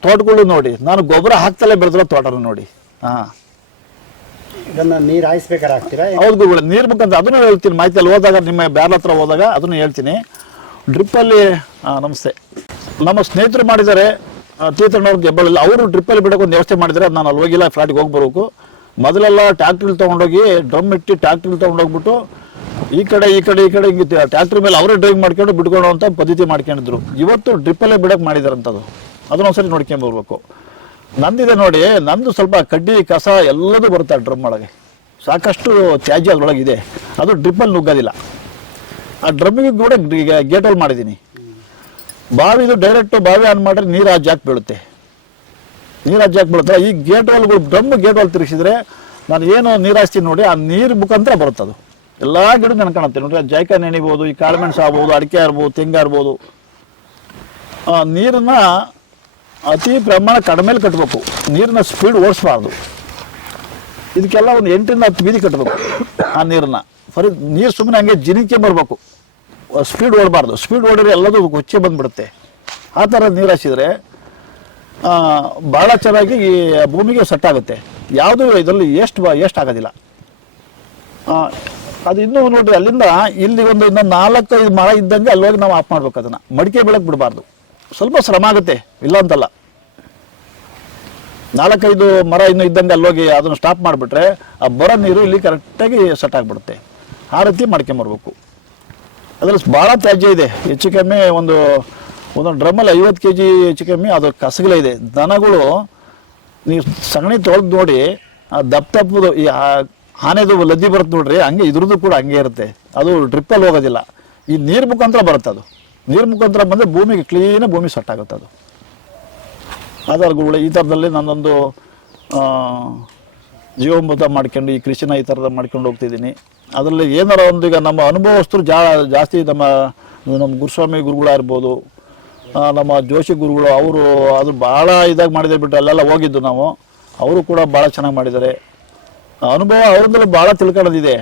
ತೋಟಗಳು ನೋಡಿ. ನಾನು ಗೊಬ್ಬರ ಹಾಕ್ತಲೇ ಬೆಳೆದಿರೋ ತೋಟನ ನೋಡಿ. ಇದನ್ನು ನೀರು ಹಾಯಿಸ್ಬೇಕಾದ್ರೆ ಹಾಕ್ತೀರಾ? ಹೌದು ಗುರುಗಳೇ, ನೀರು ಬೇಕಂತ ಅದನ್ನು ಹೇಳ್ತೀನಿ. ಮಾಹಿತಿಯಲ್ಲಿ ಹೋದಾಗ, ನಿಮ್ಮ ಬ್ಯಾರಲ್ ಹತ್ರ ಹೋದಾಗ ಅದನ್ನು ಹೇಳ್ತೀನಿ. ಡ್ರಿಪ್ಪಲ್ಲಿ ನಮಸ್ತೆ, ನಮ್ಮ ಸ್ನೇಹಿತರು ಮಾಡಿದ್ದಾರೆ ತೀರ್ಥಣ್ಣವ್ರಿಗೆ ಹೆಬ್ಬಾಳಲ್ಲಿ. ಅವರು ಡ್ರಿಪ್ಪಲ್ಲಿ ಬಿಡೋಕೆ ಒಂದು ವ್ಯವಸ್ಥೆ ಮಾಡಿದ್ದಾರೆ. ಅದು ನಾನು ಅಲ್ಲಿ ಹೋಗಿಲ್ಲ, ಫ್ಲಾಟಿಗೆ ಹೋಗಿ ಬರಬೇಕು. ಮೊದಲೆಲ್ಲ ಟ್ಯಾಕ್ಟ್ರಲ್ಲಿ ತೊಗೊಂಡೋಗಿ ಡ್ರಮ್ ಇಟ್ಟು ಟ್ಯಾಕ್ಟ್ರಲ್ಲಿ ತೊಗೊಂಡೋಗ್ಬಿಟ್ಟು ಈ ಕಡೆ ಹಿಂಗೆ ಟ್ಯಾಕ್ಟ್ರ್ ಮೇಲೆ ಅವರೇ ಡ್ರೈವ್ ಮಾಡ್ಕೊಂಡು ಬಿಟ್ಕೊಳ್ಳೋ ಅಂತ ಪದ್ಧತಿ ಮಾಡ್ಕೊಂಡಿದ್ರು. ಇವತ್ತು ಡ್ರಿಪ್ಪಲ್ಲೇ ಬಿಡೋಕೆ ಮಾಡಿದಾರಂಥದ್ದು. ಅದನ್ನೊಂದ್ಸರಿ ನೋಡ್ಕೊಂಬರ್ಬೇಕು. ನಂದಿದೆ ನೋಡಿ. ನಂದು ಸ್ವಲ್ಪ ಕಡ್ಡಿ ಕಸ ಎಲ್ಲದೂ ಬರುತ್ತೆ ಆ ಡ್ರಮ್ ಒಳಗೆ. ಸಾಕಷ್ಟು ತ್ಯಾಜ್ಯ ಅದರೊಳಗಿದೆ. ಅದು ಡ್ರಿಪ್ಪಲ್ಲಿ ನುಗ್ಗೋದಿಲ್ಲ. ಆ ಡ್ರಮ್ಮಿಗೆ ಕೂಡ ಈಗ ಗೇಟಲ್ಲಿ ಮಾಡಿದ್ದೀನಿ. ಬಾವಿದು ಡೈರೆಕ್ಟ್ ಬಾವಿ ಆನ್ ಮಾಡಿದ್ರೆ ನೀರು ಜಾಕ್ ಬೀಳುತ್ತೆ. ಈ ಗೇಟ್ ವಾಲ್ಗಳು ಡ್ರಮ್ ಗೇಟ್ ವಾಲ್ ತಿರುಗಿಸಿದ್ರೆ ನಾನು ಏನು ನೀರು ಹಾಯಿಸ್ತೀನಿ ನೋಡಿ, ಆ ನೀರು ಮುಖಾಂತರ ಬರುತ್ತೆ. ಅದು ಎಲ್ಲ ಗಿಡ ನೆನ್ಕೊಳುತ್ತೆ ನೋಡಿ. ಜಾಯ್ಕಾಯಿ ನೆನಿಬೋದು, ಈ ಕಾಳುಮೆಣಸು ಆಗ್ಬೋದು, ಅಡಿಕೆ ಇರ್ಬೋದು, ತೆಂಗ ಇರ್ಬೋದು. ನೀರನ್ನ ಅತಿ ಪ್ರಮಾಣ ಕಡಿಮೆಲಿ ಕಟ್ಟಬೇಕು. ನೀರನ್ನ ಸ್ಪೀಡ್ ಓಡಿಸ್ಬಾರ್ದು. ಇದಕ್ಕೆಲ್ಲ ಒಂದು 8 ರಿಂದ 10 ಬೀದಿ ಕಟ್ಟಬೇಕು ಆ ನೀರನ್ನ. ನೀರು ಸುಮ್ಮನೆ ಹಂಗೆ ಜಿನಿಕೆ ಬರಬೇಕು. ಸ್ಪೀಡ್ ಓಡಬಾರ್ದು. ಸ್ಪೀಡ್ ಓಡಿದ್ರೆ ಎಲ್ಲದೂ ಕೊಚ್ಚೆ ಬಂದ್ಬಿಡುತ್ತೆ. ಆ ಥರ ನೀರು ಹಾಯಿಸಿದ್ರೆ ಭಾಳ ಚೆನ್ನಾಗಿ ಈ ಭೂಮಿಗೆ ಸೆಟ್ ಆಗುತ್ತೆ. ಯಾವುದೂ ಇದರಲ್ಲಿ ಎಷ್ಟು ಆಗೋದಿಲ್ಲ. ಅದು ಇನ್ನೂ ನೋಡ್ರಿ, ಅಲ್ಲಿಂದ ಇಲ್ಲಿ ಒಂದು 4-5 ಮರ ಇದ್ದಂಗೆ ಅಲ್ಲೋಗಿ ನಾವು ಆಫ್ ಮಾಡ್ಬೇಕು. ಅದನ್ನು ಮಡಿಕೆ ಬೆಳಕ್ಕೆ ಬಿಡಬಾರ್ದು. ಸ್ವಲ್ಪ ಶ್ರಮ ಆಗುತ್ತೆ, ಇಲ್ಲ ಅಂತಲ್ಲ. 4-5 ಮರ ಇನ್ನೂ ಇದ್ದಂಗೆ ಅಲ್ಲೋಗಿ ಅದನ್ನು ಸ್ಟಾಪ್ ಮಾಡಿಬಿಟ್ರೆ ಆ ಬರೋ ನೀರು ಇಲ್ಲಿ ಕರೆಕ್ಟಾಗಿ ಸೆಟ್ ಆಗಿಬಿಡುತ್ತೆ. ಆ ರೀತಿ ಮಾಡ್ಕೊಂಬರ್ಬೇಕು. ಅದರಲ್ಲಿ ಭಾಳ ತ್ಯಾಜ್ಯ ಇದೆ. ಹೆಚ್ಚು ಕಮ್ಮಿ ಒಂದೊಂದು ಡ್ರಮ್ಮಲ್ಲಿ 50 kg ಹೆಚ್ಚು ಕಮ್ಮಿ ಅದು ಕಸಗಳೇ ಇದೆ. ದನಗಳು ನೀವು ಸಗಣಿ ತೊಳೆದು ನೋಡಿ, ಆ ದಪ್ಪದು ಈ ಆನೆದು ಲದ್ದಿ ಬರುತ್ತೆ ನೋಡ್ರಿ, ಹಂಗೆ ಇದ್ರದ್ದು ಕೂಡ ಹಂಗೆ ಇರುತ್ತೆ. ಅದು ಡ್ರಿಪ್ಪಲ್ಲಿ ಹೋಗೋದಿಲ್ಲ. ಈ ನೀರು ಮುಖಾಂತರ ಬರುತ್ತೆ. ಅದು ನೀರು ಮುಖಾಂತರ ಬಂದರೆ ಭೂಮಿಗೆ ಕ್ಲೀನಾಗಿ ಭೂಮಿ ಸೆಟ್ ಆಗುತ್ತೆ. ಅದು ಆಧಾರಗಳು ಈ ಥರದಲ್ಲಿ ನನ್ನೊಂದು ಜೀವಮೃತ ಮಾಡ್ಕೊಂಡು ಈ ಕೃಷಿನ ಈ ಥರದ ಮಾಡ್ಕೊಂಡು ಹೋಗ್ತಿದ್ದೀನಿ. ಅದರಲ್ಲಿ ಏನಾರ ಒಂದು ಈಗ ನಮ್ಮ ಅನುಭವಸ್ಥರು ಜಾಸ್ತಿ ನಮ್ಮ ಗುರುಸ್ವಾಮಿ ಗುರುಗಳಾಗಿರ್ಬೋದು, ನಮ್ಮ ಜೋಶಿ ಗುರುಗಳು, ಅವರು ಅದು ಭಾಳ ಇದಾಗಿ ಮಾಡಿದ್ದಾರೆ ಬಿಟ್ಟು ಅಲ್ಲೆಲ್ಲ ಹೋಗಿದ್ದು ನಾವು. ಅವರು ಕೂಡ ಭಾಳ ಚೆನ್ನಾಗಿ ಮಾಡಿದ್ದಾರೆ. ಅನುಭವ ಅವ್ರಿಂದಲೂ ಭಾಳ ತಿಳ್ಕೊಳ್ಳೋದಿದೆ.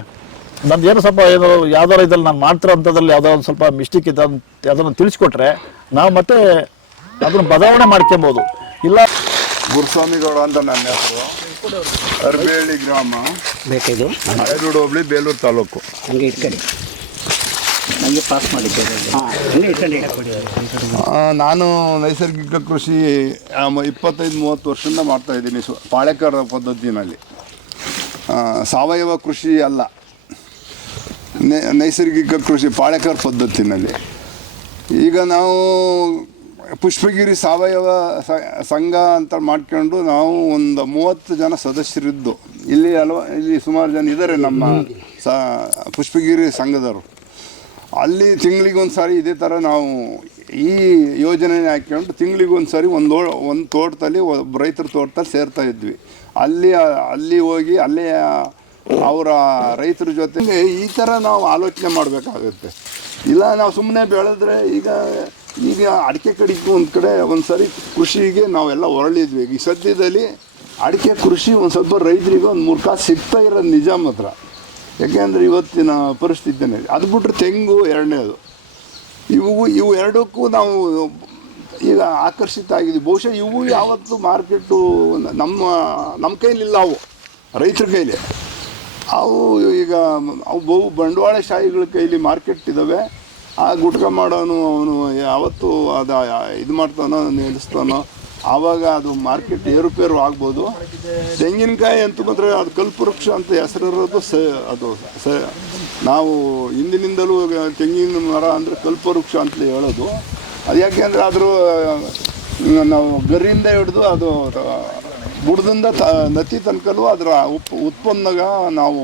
ನಂದೇನು ಸ್ವಲ್ಪ ಏನು ಯಾವ್ದಾರು ಇದ್ರಲ್ಲಿ ನಾನು ಮಾಡ್ತಿರೋ ಅಂಥದ್ರಲ್ಲಿ ಯಾವ್ದಾದ್ರು ಒಂದು ಸ್ವಲ್ಪ ಮಿಸ್ಟೇಕ್ ಇದೆ ಅದನ್ನು ತಿಳಿಸ್ಕೊಟ್ರೆ ನಾವು ಮತ್ತೆ ಅದನ್ನು ಬದಲಾವಣೆ ಮಾಡ್ಕೊಬೋದು. ಇಲ್ಲ ಗುರುಸ್ವಾಮಿಗೌಡ ಅಂತ ನನ್ನ ಹೆಸರು, ಅರ್ಬೇಳಿ ಗ್ರಾಮ, ಬೇಕಿದು ಹಳೇಬೀಡು ಹೋಬಳಿ, ಬೇಲೂರು ತಾಲೂಕು. ಹಂಗೆ ಇಟ್ಕೊಳ್ಳಿ, ಹಂಗೆ ಪಾಸ್ ಮಾಡಿದ್ದೇವೆ. ಹಂಗೆ ಇಟ್ಕೊಂಡು ನಾನು ನೈಸರ್ಗಿಕ ಕೃಷಿ 25-30 ವರ್ಷದಿಂದ ಮಾಡ್ತಾಯಿದ್ದೀನಿ ಪಾಳೇಕರ್ ಪದ್ಧತಿನಲ್ಲಿ. ಸಾವಯವ ಕೃಷಿ ಅಲ್ಲ, ನೈಸರ್ಗಿಕ ಕೃಷಿ ಪಾಳೇಕರ್ ಪದ್ಧತಿನಲ್ಲಿ. ಈಗ ನಾವು ಪುಷ್ಪಗಿರಿ ಸಾವಯವ ಸಂಘ ಅಂತ ಮಾಡ್ಕೊಂಡು ನಾವು ಒಂದು 30 ಜನ ಸದಸ್ಯರಿದ್ದು, ಇಲ್ಲಿ ಸುಮಾರು ಜನ ಇದ್ದಾರೆ ನಮ್ಮ ಪುಷ್ಪಗಿರಿ ಸಂಘದವರು. ಅಲ್ಲಿ ತಿಂಗಳಿಗೊಂದು ಸಾರಿ ಇದೇ ಥರ ನಾವು ಈ ಯೋಜನೆ ಹಾಕ್ಕೊಂಡು ತಿಂಗಳಿಗೊಂದು ಸಾರಿ ಒಂದು ತೋಟದಲ್ಲಿ ರೈತರ ತೋಟದಲ್ಲಿ ಸೇರ್ತಾ ಇದ್ವಿ. ಅಲ್ಲಿ ಹೋಗಿ ಅಲ್ಲೇ ಅವರ ರೈತರ ಜೊತೆಗೆ ಈ ಥರ ನಾವು ಆಲೋಚನೆ ಮಾಡಬೇಕಾಗುತ್ತೆ. ಇಲ್ಲ ನಾವು ಸುಮ್ಮನೆ ಬೆಳೆದ್ರೆ ಈಗ ಅಡಿಕೆ ಕಡಿಕೆ ಒಂದು ಕಡೆ ಒಂದು ಸರಿ ಕೃಷಿಗೆ ನಾವೆಲ್ಲ ಹೊರಳಿದ್ವಿ. ಈ ಸದ್ಯದಲ್ಲಿ ಅಡಿಕೆ ಕೃಷಿ ಒಂದು ಸ್ವಲ್ಪ ರೈತರಿಗೆ ಒಂದು 3 ಕಾಸು ಸಿಗ್ತಾ ಇರೋದು ನಿಜ ಮಾತ್ರ. ಯಾಕೆಂದರೆ ಇವತ್ತಿನ ಪರಿಸ್ಥಿತಿನೇ ಅದು ಬಿಟ್ಟರೆ ತೆಂಗು ಎರಡನೇದು. ಇವು ಎರಡಕ್ಕೂ ನಾವು ಈಗ ಆಕರ್ಷಿತ ಆಗಿದ್ವಿ. ಬಹುಶಃ ಇವು ಯಾವತ್ತು ಮಾರ್ಕೆಟು ನಮ್ಮ ಕೈಲಿಲ್ಲ, ಅವು ರೈತರ ಕೈಲಿ. ಈಗ ಬಹು ಬಂಡವಾಳಶಾಹಿಗಳ ಕೈಲಿ ಮಾರ್ಕೆಟ್ ಇದ್ದಾವೆ. ಆ ಗುಟ್ಕ ಮಾಡೋನು ಅವನು ಯಾವತ್ತು ಇದು ಮಾಡ್ತಾನೋ ನಿಲ್ಲಿಸ್ತಾನೋ ಆವಾಗ ಅದು ಮಾರ್ಕೆಟ್ ಏರುಪೇರು ಆಗ್ಬೋದು. ತೆಂಗಿನಕಾಯಿ ಅಂತೂ ಮಾತ್ರ ಅದು ಕಲ್ಪವೃಕ್ಷ ಅಂತ ಹೆಸರಿರೋದು ನಾವು ಹಿಂದಿನಿಂದಲೂ ತೆಂಗಿನ ಮರ ಅಂದರೆ ಕಲ್ಪವೃಕ್ಷ ಅಂತಲೇ ಹೇಳೋದು. ಅದು ಯಾಕೆ ಅಂದರೆ ನಾವು ಗರಿಯಿಂದ ಹಿಡಿದು ಅದು ಬುಡದಿಂದ ನತಿ ತನಕಲೂ ಅದರ ಉತ್ಪನ್ನಗ ನಾವು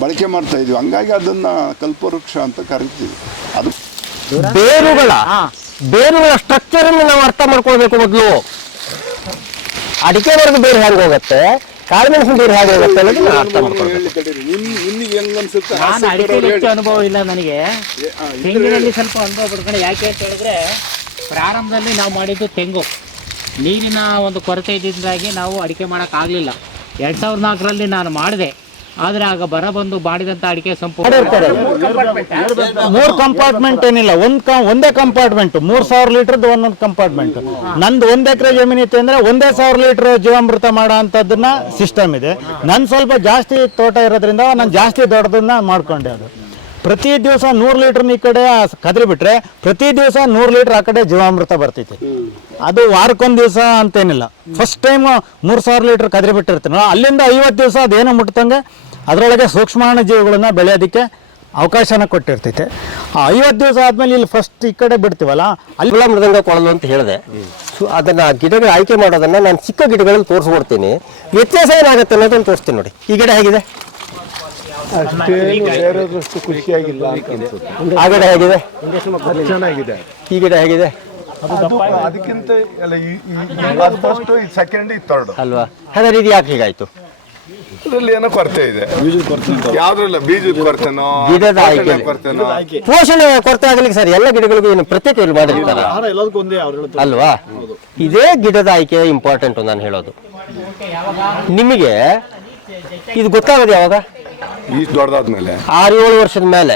ಬಳಕೆ ಮಾಡ್ತಾಯಿದ್ವಿ. ಹಂಗಾಗಿ ಅದನ್ನು ಕಲ್ಪವೃಕ್ಷ ಅಂತ ಕರಿತೀವಿ. ಅದು ಬೇರುಗಳ ಸ್ಟ್ರಕ್ಚರ್ ಅನ್ನು ನಾವು ಅರ್ಥ ಮಾಡ್ಕೊಳ್ಬೇಕು. ಮೊದಲು ಅಡಿಕೆ ಮರದ ಬೇರು ಹೇಗೆ ಹೋಗುತ್ತೆ, ಕಾಳುಮೆಣಸಿನ ಬೇರು ಹೇಗೆ ಹೋಗುತ್ತೆ ಅನ್ನೋದು ಅರ್ಥ ಮಾಡ್ಕೊಳ್ಬೇಕು. ನಿಮಗೆ ಹೆಂಗ್ ಅನ್ಸುತ್ತೆ? ನಾನು ಅಡಿಕೆಯಲ್ಲಿ ಹೆಚ್ಚು ಅನುಭವ ಇಲ್ಲ ನನಗೆ, ತೆಂಗಿನಲ್ಲಿ ಸ್ವಲ್ಪ ಅನುಭವ ಪಡ್ಕೊಂಡು. ಯಾಕೆ ಅಂತ ಹೇಳಿದ್ರೆ ಪ್ರಾರಂಭದಲ್ಲಿ ನಾವು ಮಾಡಿದ್ದು ತೆಂಗು, ನೀರಿನ ಒಂದು ಕೊರತೆ ಇದ್ದಿಂದಾಗಿ ನಾವು ಅಡಿಕೆ ಮಾಡೋಕ್ಕಾಗಲಿಲ್ಲ. 2004ರಲ್ಲಿ ನಾನು ಮಾಡಿದೆ, ಆದರೆ ಆಗ ಬರ ಬಂದು ಮಾಡಿದಂಥ ಅಡಿಕೆ ಸಂಪೂರ್ಣ 3 ಕಂಪಾರ್ಟ್ಮೆಂಟ್ ಏನಿಲ್ಲ, ಒಂದೇ ಕಂಪಾರ್ಟ್ಮೆಂಟ್ 3000 ಲೀಟರ್ದು ಒಂದೊಂದು ಕಂಪಾರ್ಟ್ಮೆಂಟ್. ನಂದು 1 ಎಕರೆ ಜಮೀನಿತ್ತು ಅಂದ್ರೆ 1000 ಲೀಟರ್ ಜೀವಾಮೃತ ಮಾಡೋ ಅಂಥದ್ದನ್ನ ಸಿಸ್ಟಮ್ ಇದೆ. ನನ್ ಸ್ವಲ್ಪ ಜಾಸ್ತಿ ತೋಟ ಇರೋದ್ರಿಂದ ನಾನು ಜಾಸ್ತಿ ದೊಡ್ಡದನ್ನ ಮಾಡ್ಕೊಂಡೆ. ಅದು ಪ್ರತಿ ದಿವಸ 100 ಲೀಟರ್ ಈ ಕಡೆ ಕದ್ರಿ ಬಿಟ್ರೆ ಪ್ರತಿ ದಿವಸ 100 ಲೀಟರ್ ಆ ಕಡೆ ಜೀವಾಮೃತ ಬರ್ತೈತಿ. ಅದು ವಾರಕ್ಕೊಂದು ದಿವಸ ಅಂತೇನಿಲ್ಲ. ಫಸ್ಟ್ ಟೈಮ್ 3000 ಲೀಟರ್ ಕದ್ರಿ ಬಿಟ್ಟಿರ್ತೀನಿ, ಅಲ್ಲಿಂದ 50 ದಿವಸ ಅದೇನೋ ಮುಟ್ತಂಗೆ ಅದರೊಳಗೆ ಸೂಕ್ಷ್ಮಾಣು ಜೀವಿಗಳನ್ನ ಬೆಳೆಯೋದಕ್ಕೆ ಅವಕಾಶನ ಕೊಟ್ಟಿರ್ತೈತೆ. 50 ದಿವಸ ಆದ್ಮೇಲೆ ಇಲ್ಲಿ ಫಸ್ಟ್ ಈ ಕಡೆ ಬಿಡ್ತೀವಲ್ಲ, ಅಲ್ಲಿ ಮೃದಂಗ ಕೊಳಲು ಅಂತ ಹೇಳಿದೆ. ಅದನ್ನ ಗಿಡಗಳು ಆಯ್ಕೆ ಮಾಡೋದನ್ನ ನಾನು ಚಿಕ್ಕ ಗಿಡಗಳಲ್ಲಿ ತೋರಿಸ್ಕೊಡ್ತೀನಿ. ವ್ಯತ್ಯಾಸ ಏನಾಗುತ್ತೆ ಅನ್ನೋದನ್ನು ತೋರಿಸ್ತೀನಿ ನೋಡಿ. ಈ ಗಿಡ ಹೇಗಿದೆ, ಖುಷಿಯಾಗಿಲ್ಲ ಆ ಗಿಡ ಹೇಗಿದೆ, ಚೆನ್ನಾಗಿದೆ. ಈ ಗಿಡ ಹೇಗಿದೆ ಅದಕ್ಕಿಂತ ಸೆಕೆಂಡ್ ಥರ್ಡ್ ಅಲ್ವಾ? ಹಾಗಾದ್ರೆ ಇದು ಯಾಕೆ ಹೀಗಾಯ್ತು? ಇದರಲ್ಲಿ ಏನೋ ಕೊರತೆ ಇದೆ. ಯಾವ್ದ್ರಲ್ಲ ಬೀಜದ ಕೊರತೆನೋ ಗಿಡದ ಆಯ್ಕೆ ಕೊರತೆನೋ ಪೋಷಣೆ ಕೊರತೆ ಆಗ್ಲಿಕ್ಕೆ ಸರ್ ಎಲ್ಲ ಗಿಡಗಳಿಗೂ ಏನು ಪ್ರತ್ಯೇಕ ಮಾಡಿರ್ತಾರ ಅಲ್ವಾ? ಇದೇ ಗಿಡದ ಆಯ್ಕೆ ಇಂಪಾರ್ಟೆಂಟ್ ನಾನು ಹೇಳೋದು. ನಿಮಗೆ ಇದು ಗೊತ್ತಾಗೋದು ಯಾವಾಗ? ಈ ದೊಡ್ಡದಾದ್ಮೇಲೆ 6-7 ವರ್ಷದ ಮೇಲೆ.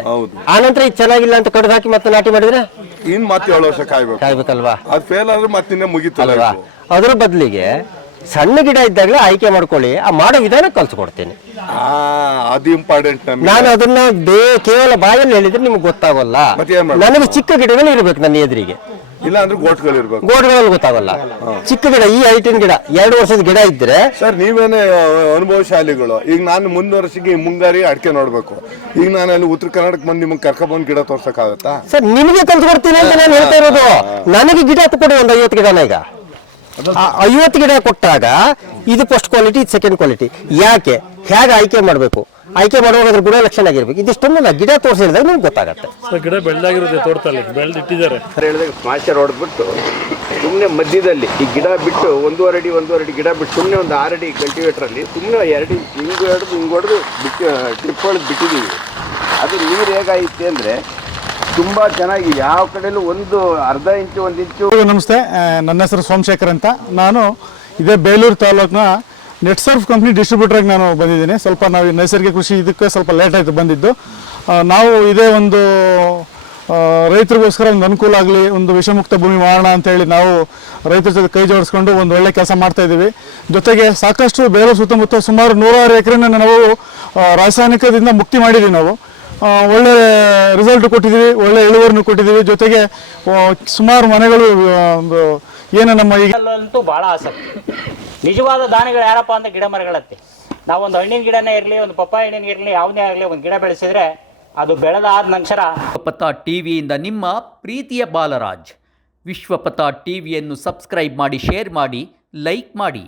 ಆನಂತರ ಇದು ಚೆನ್ನಾಗಿಲ್ಲ ಅಂತ ಕಡ್ದು ಹಾಕಿ ಮತ್ತೆ ನಾಟಿ ಮಾಡಿದ್ರೆ ಮತ್ತೆ 7 ವರ್ಷ ಕಾಯ್ಬೇಕಲ್ವಾ? ಅದು ಫೇಲ್ ಆದ್ರೆ ಮತ್ತೆ ಮುಗಿತಲ್ವಾ? ಅದ್ರ ಬದಲಿಗೆ ಸಣ್ಣ ಗಿಡ ಇದ್ದಾಗಲೇ ಆಯ್ಕೆ ಮಾಡ್ಕೊಳ್ಳಿ. ಆ ಮಾಡೋ ವಿಧಾನ ಕಲ್ಸ್ಕೊಡ್ತೇನೆ. ಅದು ಇಂಪಾರ್ಟೆಂಟ್. ನಾನು ಅದನ್ನ ಕೇವಲ ಬಾಯಲ್ಲಿ ಹೇಳಿದ್ರೆ ನಿಮ್ಗೆ ಗೊತ್ತಾಗಲ್ಲ. ನನಗೆ ಚಿಕ್ಕ ಗಿಡಗಳು ಇರ್ಬೇಕು ನನ್ನ ಎದುರಿಗೆ, ಇಲ್ಲ ಅಂದ್ರೆ ಗೋಟ್ಗಳಿರ್ಬೇಕು. ಗೋಟ್ಗಳಲ್ಲಿ ಗೊತ್ತಾಗಲ್ಲ. ಚಿಕ್ಕ ಗಿಡ, ಈ ಹೈಟಿನ ಗಿಡ, 2 ವರ್ಷದ ಗಿಡ ಇದ್ರೆ ಸರ್ ನೀವೇನೇ ಅನುಭವಶಾಲಿಗಳು. ಈಗ ನಾನು ಮುಂದಿನ ವರ್ಷಕ್ಕೆ ಮುಂಗಾರಿ ಅಡಿಕೆ ನೋಡ್ಬೇಕು. ಈಗ ನಾನು ಅಲ್ಲಿ ಉತ್ತರ ಕರ್ನಾಟಕ ಬಂದು ನಿಮ್ಗೆ ಕರ್ಕೊಂಡ್ಬಂದು ಗಿಡ ತೋರ್ಸಕ್ಕಾಗತ್ತಾ? ಸರ್ ನಿಮಗೆ ಕಲ್ಸ್ಕೊಡ್ತೀನಿ ಅಂತ ನಾನು ಹೇಳ್ತಾ ಇರೋದು. ನನಗೆ ಗಿಡ ಕೊಡಿ ಒಂದು 50 ಗಿಡನ. ಈಗ 50 ಗಿಡ ಕೊಟ್ಟಾಗ ಇದು ಫಸ್ಟ್ ಕ್ವಾಲಿಟಿ, ಇದು ಸೆಕೆಂಡ್ ಕ್ವಾಲಿಟಿ. ಯಾಕೆ ಹೇಗೆ ಆಯ್ಕೆ ಮಾಡಬೇಕು, ಆಯ್ಕೆ ಮಾಡುವಾಗ ಅದ್ರ ಗುಣಲಕ್ಷಣ ಆಗಿರ್ಬೇಕು. ಇದಿಷ್ಟನ್ನು ನಾ ಗಿಡ ತೋರಿಸಿದಾಗ ನಿಮ್ಗೆ ಗೊತ್ತಾಗತ್ತೆ. ಗಿಡ ಬೆಳೆದಾಗಿರುತ್ತೆ, ತೋಟದಲ್ಲಿ ಬೆಳೆದಿಟ್ಟಿದ್ದಾರೆ. ಹೇಳಿದಾಗ ಸ್ಮಾಚರ್ ಹೊಡೆದ್ಬಿಟ್ಟು ಸುಮ್ಮನೆ ಮಧ್ಯದಲ್ಲಿ ಈ ಗಿಡ ಬಿಟ್ಟು 1.5 ಅಡಿ ಗಿಡ ಬಿಟ್ಟು ಸುಮ್ಮನೆ ಒಂದು 6 ಅಡಿ ಕಲ್ಟಿವೇಟ್ರಲ್ಲಿ ಸುಮ್ಮನೆ 2 ಹಿಂಗೆ ಹೊಡೆದು ಟ್ರಿಪ್ ಹೊಡೆದು ಬಿಟ್ಟಿದ್ದೀವಿ. ಅದು ನೀರು ಹೇಗಾಯಿತು ಅಂದರೆ ತುಂಬ ಚೆನ್ನಾಗಿ ಯಾವ ಕಡೆಯಲ್ಲೂ ಒಂದು ಅರ್ಧ ಇಂಚು 1 ಇಂಚು. ನಮಸ್ತೆ, ನನ್ನ ಹೆಸರು ಸೋಮಶೇಖರ್ ಅಂತ. ನಾನು ಇದೇ ಬೇಲೂರು ತಾಲೂಕಿನ ನೆಟ್ಸರ್ಫ್ ಕಂಪ್ನಿ ಡಿಸ್ಟ್ರಿಬ್ಯೂಟರ್ಗೆ ನಾನು ಬಂದಿದ್ದೀನಿ. ಸ್ವಲ್ಪ ನಾವು ನೈಸರ್ಗಿಕ ಕೃಷಿ ಇದಕ್ಕೆ ಸ್ವಲ್ಪ ಲೇಟ್ ಆಯಿತು ಬಂದಿದ್ದು. ನಾವು ಇದೇ ಒಂದು ರೈತರಿಗೋಸ್ಕರ ಒಂದು ಅನುಕೂಲ ಆಗಲಿ, ಒಂದು ವಿಷಮುಕ್ತ ಭೂಮಿ ಮಾಡೋಣ ಅಂತೇಳಿ ನಾವು ರೈತರ ಜೊತೆ ಕೈ ಜೋಡಿಸ್ಕೊಂಡು ಒಂದು ಒಳ್ಳೆ ಕೆಲಸ ಮಾಡ್ತಾ ಇದ್ದೀವಿ. ಜೊತೆಗೆ ಸಾಕಷ್ಟು ಬೇಲೂರು ಸುತ್ತಮುತ್ತ ಸುಮಾರು 106 ಎಕರೆನ ನಾವು ರಾಸಾಯನಿಕದಿಂದ ಮುಕ್ತಿ ಮಾಡಿದ್ದೀವಿ. ನಾವು ಒಳ್ಳೆ ರಿಸಲ್ಟ್ ಕೊಟ್ಟಿದ್ದೀವಿ, ಒಳ್ಳೆ ಇಳುವರಿನೂ ಕೊಟ್ಟಿದ್ದೀವಿ. ಜೊತೆಗೆ ಸುಮಾರು ಮನೆಗಳು ಏನು ನಮ್ಮ ಈಗ ಅಂತೂ ಭಾಳ ಆಸಕ್ತಿ. ನಿಜವಾದ ದಾನಿಗಳು ಯಾರಪ್ಪ ಅಂದ್ರೆ ಗಿಡ ಮರಗಳತ್ತೆ. ನಾವೊಂದು ಹಣ್ಣಿನ ಗಿಡನೇ ಇರಲಿ, ಒಂದು ಪಪ್ಪಾಯ ಹಣ್ಣಿನ ಇರಲಿ, ಯಾವುದೇ ಆಗಲಿ ಒಂದು ಗಿಡ ಬೆಳೆಸಿದ್ರೆ ಅದು ಬೆಳೆದಾದ ನಂತರ. ವಿಶ್ವಪಥ ಟಿವಿಯಿಂದ ನಿಮ್ಮ ಪ್ರೀತಿಯ ಬಾಲರಾಜ್. ವಿಶ್ವಪಥ ಟಿವಿಯನ್ನು ಸಬ್ಸ್ಕ್ರೈಬ್ ಮಾಡಿ, ಶೇರ್ ಮಾಡಿ, ಲೈಕ್ ಮಾಡಿ.